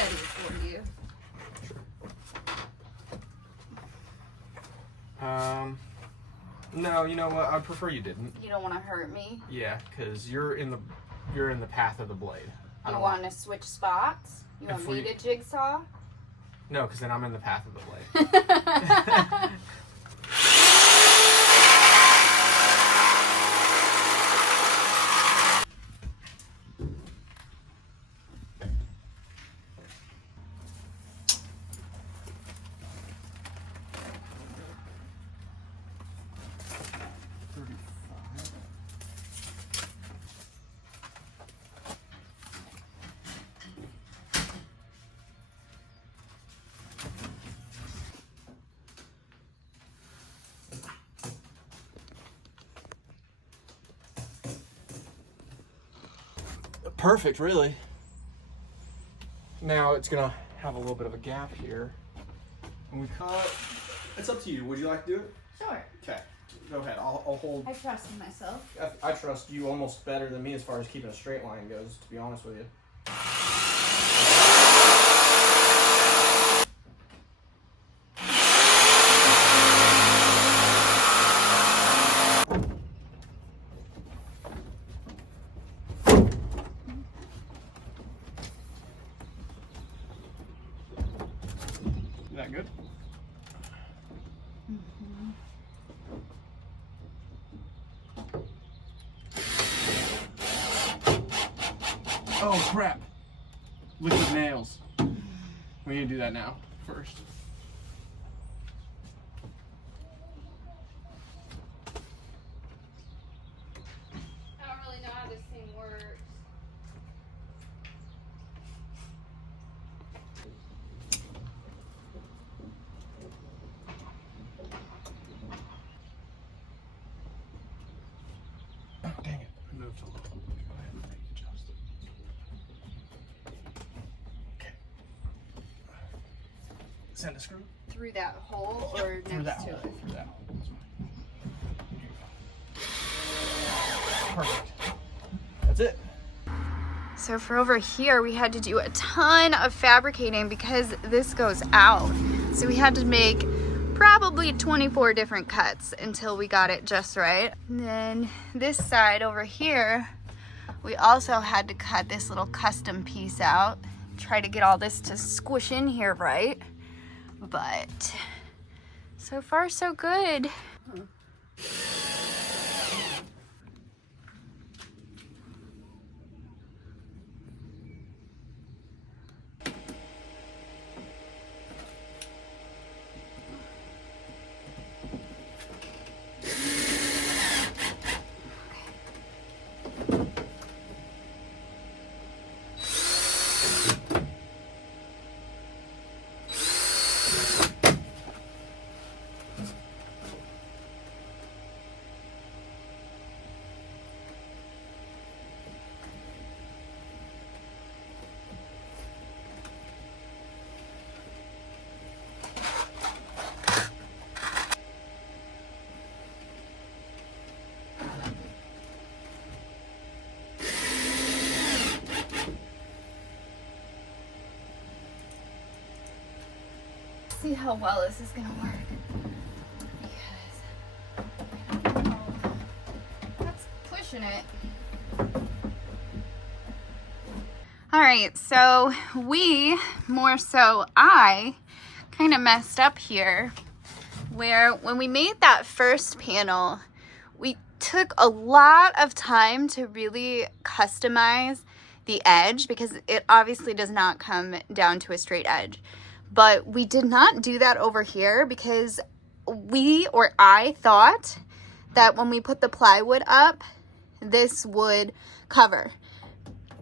steady for you. No, you know what? I'd prefer you didn't. You don't want to hurt me? Yeah, because you're in the path of the blade. You want to switch spots? You want me to jigsaw? No, because then I'm in the path of the blade. Perfect, really. Now it's gonna have a little bit of a gap here. And we cut. It's up to you. Would you like to do it? Sure. Okay. Go ahead. I'll hold. I trust in myself. I trust you almost better than me as far as keeping a straight line goes, to be honest with you. Is that good? Mm-hmm. Oh crap! Liquid nails. We need to do that now first. I don't really know how this thing works. Oh, dang it. I moved a little. Go ahead and adjust it. Okay. Send a screw. Through that hole or Through that next to hole. it? Through that hole. That's fine. Here you go. Perfect. That's it. So for over here, we had to do a ton of fabricating because this goes out. So we had to make probably 24 different cuts until we got it just right. And then this side over here, we also had to cut this little custom piece out. Try to get all this to squish in here right. But so far so good. See how well this is gonna work. Because that's pushing it. All right, so I kind of messed up here where when we made that first panel, we took a lot of time to really customize the edge because it obviously does not come down to a straight edge. But we did not do that over here because I thought that when we put the plywood up, this would cover.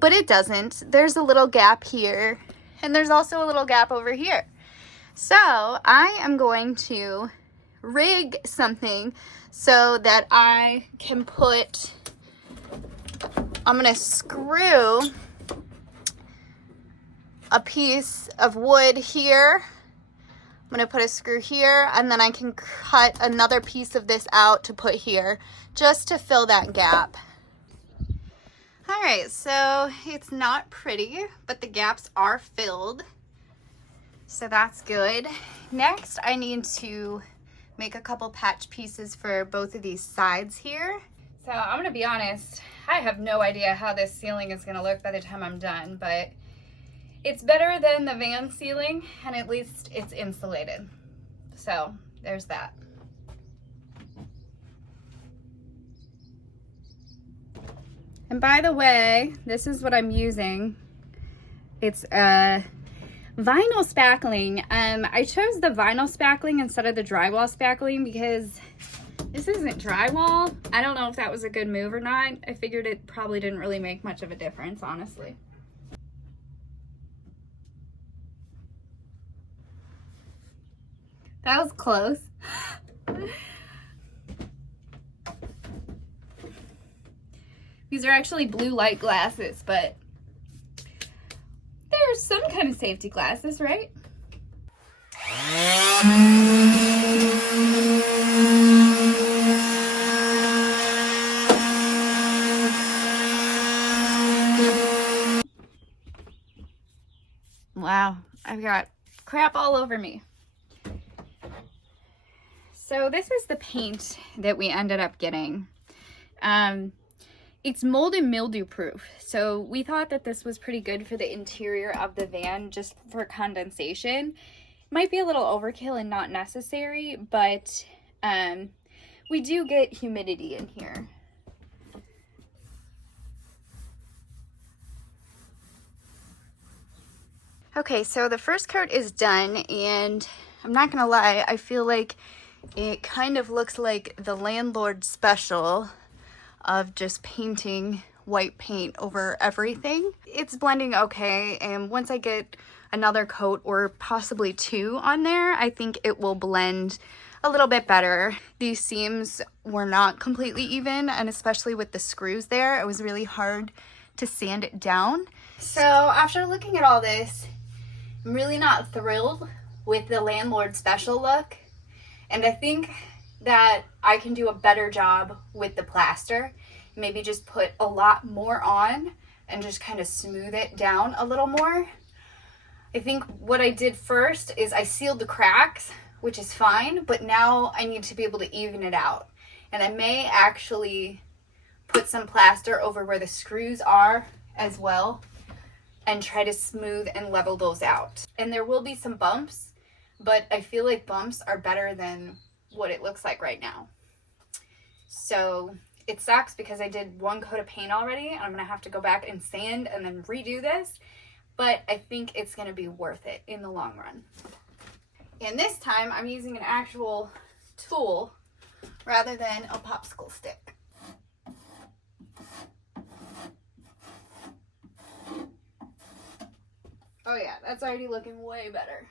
But it doesn't. There's a little gap here, and there's also a little gap over here. So I am going to rig something so that I can I'm gonna screw a piece of wood here. I'm gonna put a screw here, and then I can cut another piece of this out to put here just to fill that gap. All right, so it's not pretty, but the gaps are filled. So that's good. Next, I need to make a couple patch pieces for both of these sides here. So I'm gonna be honest, I have no idea how this ceiling is gonna look by the time I'm done, but it's better than the van ceiling, and at least it's insulated. So there's that. And by the way, this is what I'm using. It's a vinyl spackling. I chose the vinyl spackling instead of the drywall spackling because this isn't drywall. I don't know if that was a good move or not. I figured it probably didn't really make much of a difference, honestly. That was close. These are actually blue light glasses, but there's some kind of safety glasses, right? Wow, I've got crap all over me. So this is the paint that we ended up getting. It's mold and mildew proof. So we thought that this was pretty good for the interior of the van just for condensation. Might be a little overkill and not necessary, but we do get humidity in here. Okay, so the first coat is done, and I'm not gonna lie, I feel like it kind of looks like the landlord special of just painting white paint over everything. It's blending okay, and once I get another coat or possibly two on there, I think it will blend a little bit better. These seams were not completely even, and especially with the screws there, it was really hard to sand it down. So after looking at all this, I'm really not thrilled with the landlord special look, and I think that I can do a better job with the plaster. Maybe just put a lot more on and just kind of smooth it down a little more. I think what I did first is I sealed the cracks, which is fine, but now I need to be able to even it out. And I may actually put some plaster over where the screws are as well and try to smooth and level those out. And there will be some bumps, but I feel like bumps are better than what it looks like right now. So it sucks because I did one coat of paint already, and I'm gonna have to go back and sand and then redo this, but I think it's gonna be worth it in the long run. And this time I'm using an actual tool rather than a popsicle stick. Oh yeah, that's already looking way better.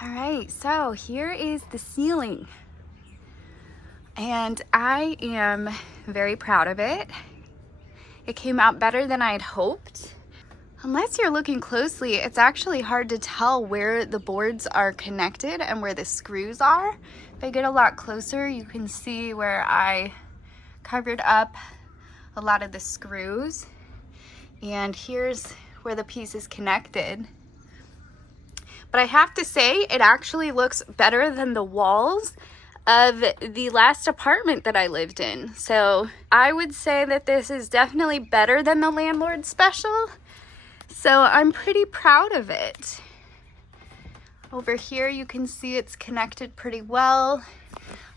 All right, so here is the ceiling, and I am very proud of it. It came out better than I had hoped. Unless you're looking closely, it's actually hard to tell where the boards are connected and where the screws are. If I get a lot closer, you can see where I covered up a lot of the screws, and here's where the piece is connected. But I have to say, it actually looks better than the walls of the last apartment that I lived in. So I would say that this is definitely better than the landlord special. So I'm pretty proud of it. Over here you can see it's connected pretty well.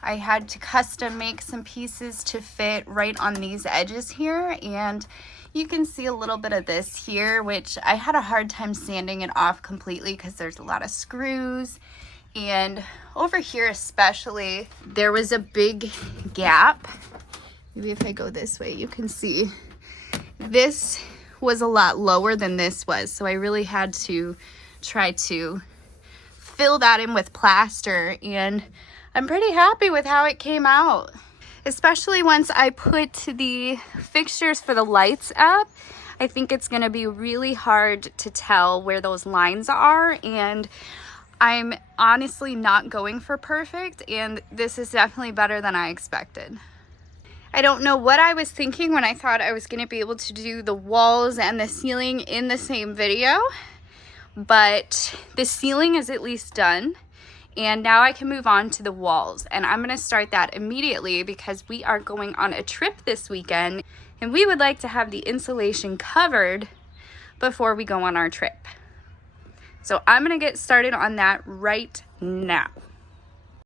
I had to custom make some pieces to fit right on these edges here, and you can see a little bit of this here, which I had a hard time sanding it off completely because there's a lot of screws. And over here especially, there was a big gap. Maybe if I go this way, you can see this was a lot lower than this was. So I really had to try to fill that in with plaster, and I'm pretty happy with how it came out. Especially once I put the fixtures for the lights up, I think it's gonna be really hard to tell where those lines are, and I'm honestly not going for perfect, and this is definitely better than I expected. I don't know what I was thinking when I thought I was gonna be able to do the walls and the ceiling in the same video, but the ceiling is at least done. And now I can move on to the walls, and I'm gonna start that immediately because we are going on a trip this weekend and we would like to have the insulation covered before we go on our trip. So I'm gonna get started on that right now.